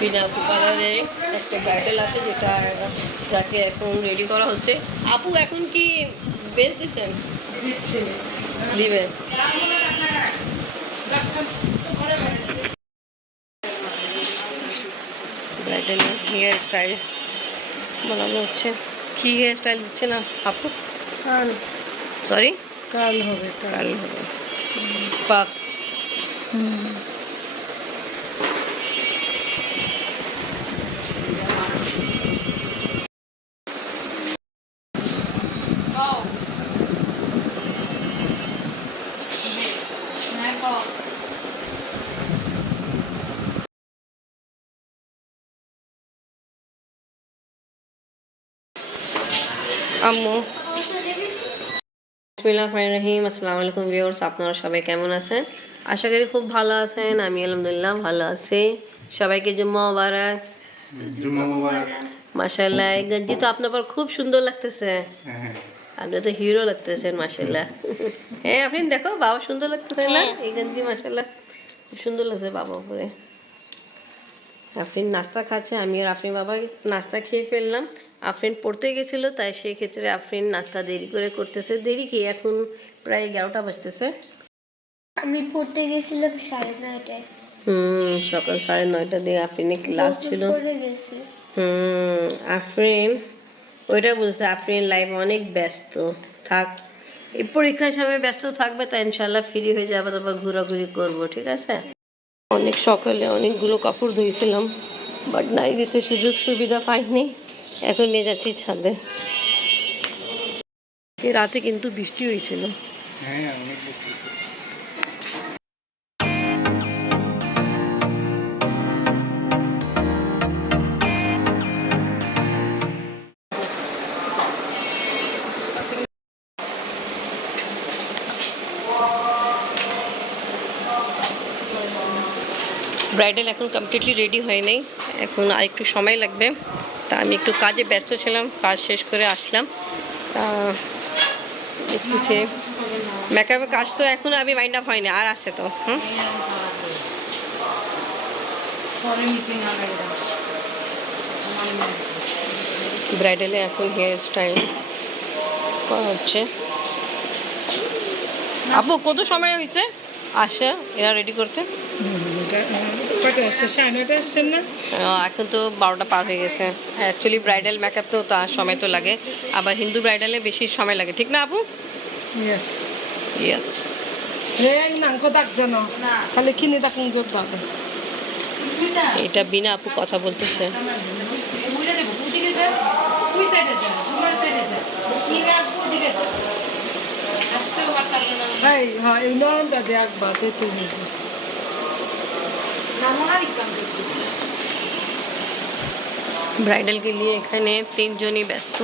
বিনা কালারে একটা ব্রাইডাল আছে যেটা যাকে এখন রেডি করা হচ্ছে। আপু এখন কি বেশ দিচ্ছেন? দিবেন। ব্রাইডাল হেয়ার স্টাইল বানানো হচ্ছে। কি হেয়ার স্টাইল দিচ্ছে না আপু? কার্ল। সরি, কার্ল হবে। কার্ল হবে, পাফ। আম্মু বিসমিল্লাহির আসসালামু আলাইকুম ভিউয়ার্স, আপনারা সবাই কেমন আছেন? আশা করি খুব ভালো আছেন। আমি আলহামদুলিল্লাহ ভালো আছি। সবাইকে জুম্মা মুবারক। মাশাআল্লাহ, এই গঞ্জি তো আপনার পর খুব সুন্দর লাগতেছে। আপনি তো হিরো লাগতেছেন মাশাআল্লাহ। হ্যাঁ, আপনি দেখো বাবা সুন্দর লাগতেছে না? এই গঞ্জি মাশাআল্লাহ খুব সুন্দর লাগছে বাবা উপরে। আফরিন নাস্তা খাচ্ছে, আমি আর আফরিন বাবা নাস্তা খেয়ে ফেললাম। আফরিন পড়তে গেছিল, তাই সেই ক্ষেত্রে আফরিন নাস্তা দেরি করে করতেছে। দেরি কি, এখন প্রায় 11টা বাজতেছে। আমি পড়তে গেছিলাম 9:30টায়। সকাল 9:30 দিয়ে আফরিনের ক্লাস ছিল। আফরিন ওইটা বলছে, আফরিন লাইফ অনেক ব্যস্ত থাক, এই পরীক্ষার সময় ব্যস্ত থাকবে, তাই ইনশাল্লাহ ফ্রি হয়ে যাবে, তারপর ঘোরাঘুরি করবো, ঠিক আছে? অনেক সকালে অনেকগুলো কাপড় ধুয়েছিলাম, বাট নাই দিতে সুযোগ সুবিধা পাইনি। এখন নিয়ে যাচ্ছি ছাদে। রাতে কিন্তু বৃষ্টি হয়েছিল। হ্যাঁ, অনেক বৃষ্টি। ব্রাইডাল এখন কমপ্লিটলি রেডি হয় নাই, এখন আর একটু সময় লাগবে। তা আমি একটু কাজে ব্যস্ত ছিলাম, কাজ শেষ করে আসলাম। দেখতেছি মেকআপের কাজ তো এখন আমি মাইন্ড আপ হয়নি, আর আছে তো। ব্রাইডালে এখন হেয়ার স্টাইল করা হচ্ছে। আপু কত সময় হয়েছে আসে এরা রেডি করতে? এখন তো 12টা পার হয়ে গেছে। অ্যাকচুয়ালি ব্রাইডাল মেকআপ তো তার সময় তো লাগে, আবার হিন্দু ব্রাইডালে বেশি সময় লাগে, ঠিক না আপু? Yes yes. খালি কিনে থাকুন যোগ দাদা। এটা বিনা আপু কথা বলতেছে। ब्राइडल के लिए এখানে 3 জনই ব্যস্ত।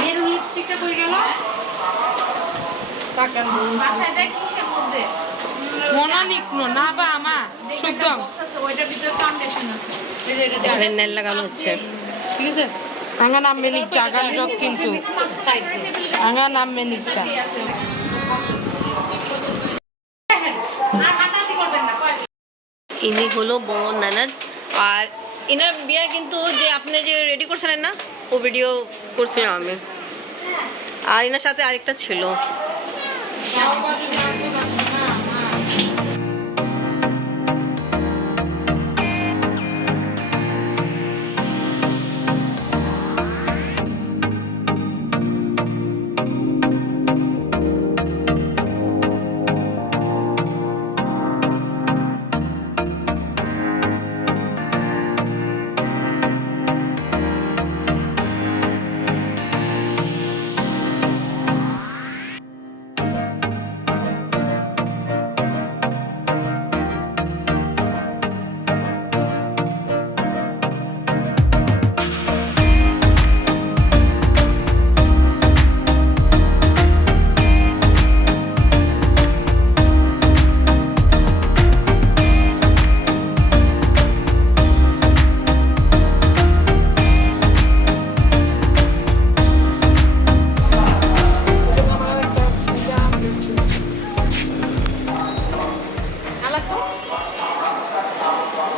মেরু লিপস্টিকটা কই গেল? টাকার বাসায় দেখ কিসের মধ্যে? মনালিক না বা আমা সুগম ওইটার ভিতরে ফাউন্ডেশন আছে। এখানে নেল লাগানো হচ্ছে। ঠিক আছে, আঙ্গা নাম মেনিক জাগান জগ কিন্তু আঙ্গা নাম মেনিক চা। ইনি হলো বোন ননদ, আর ইনার বিয়ে কিন্তু যে আপনি যে রেডি করছিলেন না, ও ভিডিও করছিলাম আমি, আর ইনার সাথে আরেকটা ছিল।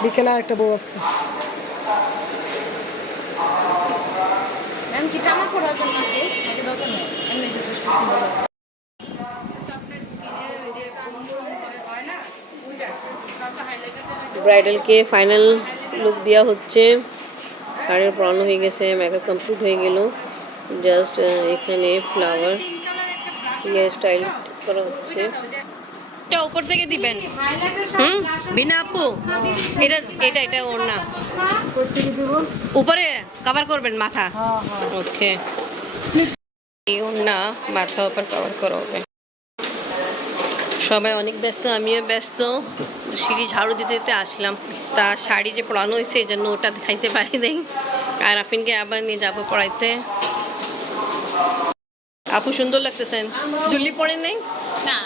বিকেলে একটা বউ আসছে। ম্যাম কি জামা পরাবেন নাকি নাকি দরকার নেই এমনি যথেষ্ট সুন্দর লাগে ব্রাইডালকে ফাইনাল লুক দেওয়া হচ্ছে। শাড়ির পরানো হয়ে গেছে, মেকআপ কমপ্লিট হয়ে গেল। জাস্ট এখানে ফ্লাওয়ার হেয়ার স্টাইল করা হচ্ছে। এটা উপর থেকে দিবেন। বিনা আপু, এটা এটা এটা ওর না, উপরে কভার করবেন মাথা। ওকে, এই ওর না, মাথা উপর কভার করা হবে। সবাই অনেক ব্যস্ত, আমিও ব্যস্ত। সিঁড়ি ঝাড়ু দিতে দিতে আসলাম। তা শাড়ি যে পরানো হয়েছে এই জন্য ওটা দেখাইতে পারি নাই। আর আফিনকে আবার নিয়ে যাবো পড়াইতে। আপু সুন্দর লাগতেছেন। জুলি পরেন নাই না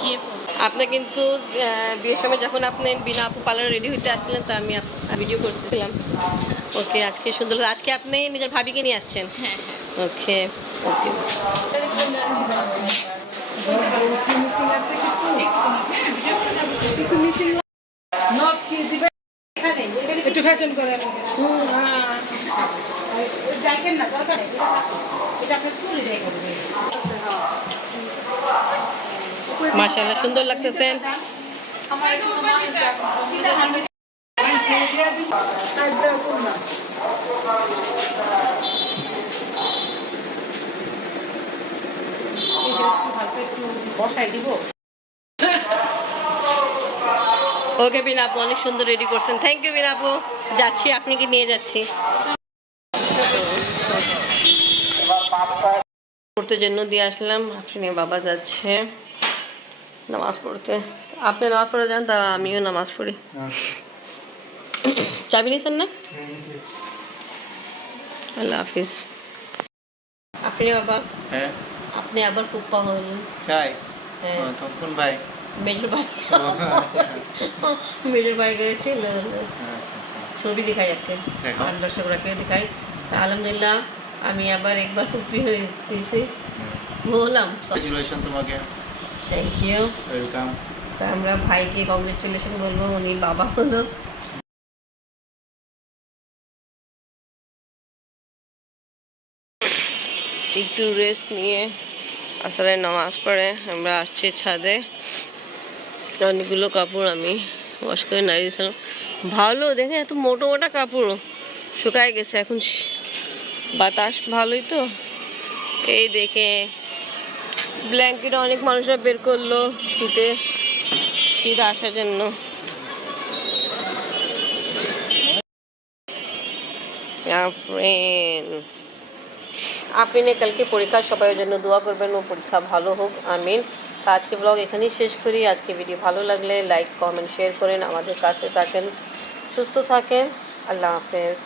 গিয়ে আপনি কিন্তু বিয়ের সময় যখন আপনি বিনা আপু পার্লারে রেডি হইতে আসছিলেন তা আমি ভিডিও করতেছিলাম। ওকে, আজকে সুন্দর, আজকে আপনি নিজের ভাবিকে নিয়ে আসছেন। হ্যাঁ ওকে ওকে, একটু ফ্যাশন করে। মাশাআল্লাহ সুন্দর লাগতেছেন। বসাই দিব। ওকে বিনা আপু, অনেক সুন্দর রেডি করছেন। থ্যাংক ইউ বিনা আপু। যাচ্ছি, আপনাকে নিয়ে যাচ্ছি পড়তে জন্য দিয়ে আসলাম। আপনি বাবা যাচ্ছে নামাজ পড়তে। আপনি নামাজ পড়ে যান, তা আমিও নামাজ পড়ি। চাবি নিয়েছেন না? আল্লাহ হাফিজ। আপনি বাবা, হ্যাঁ আপনি আবার খুব পাওয়া হলেন। তাই হ্যাঁ, তখন ভাই মেজর ভাই, মেজর ভাই গেছিল। ছবি দেখাই আপনি, দেখাও। আর দর্শকরাকে দেখাই। আলহামদুলিল্লাহ, আমি আবার একবার সুপ্রি হয়েছি, বললাম। কংগ্রেচুলেশন তোমাকে। Thank you. ওয়েলকাম। তা আমরা ভাইকে কংগ্রেচুলেশন বলবো, উনি বাবা হলো। একটু রেস্ট নিয়ে আসলে নামাজ পড়ে আমরা আসছি ছাদে। অনেকগুলো কাপড় আমি ওয়াশ করে নাড়িয়ে দিয়েছিলাম। ভালো দেখে, এত মোটা মোটা কাপড় শুকায় গেছে এখন। বাতাস ভালোই তো। এই দেখে ব্ল্যাঙ্কেট অনেক মানুষরা বের করলো শীতে, শীত আসার জন্য। আফরিনের কালকে পরীক্ষা, সবাই জন্য দোয়া করবেন, ও পরীক্ষা ভালো হোক, আমিন। তো আজকে ব্লগ এখানেই শেষ করি। আজকে ভিডিও ভালো লাগলে লাইক কমেন্ট শেয়ার করেন, আমাদের কাছে থাকেন, সুস্থ থাকেন। আল্লাহ হাফেজ।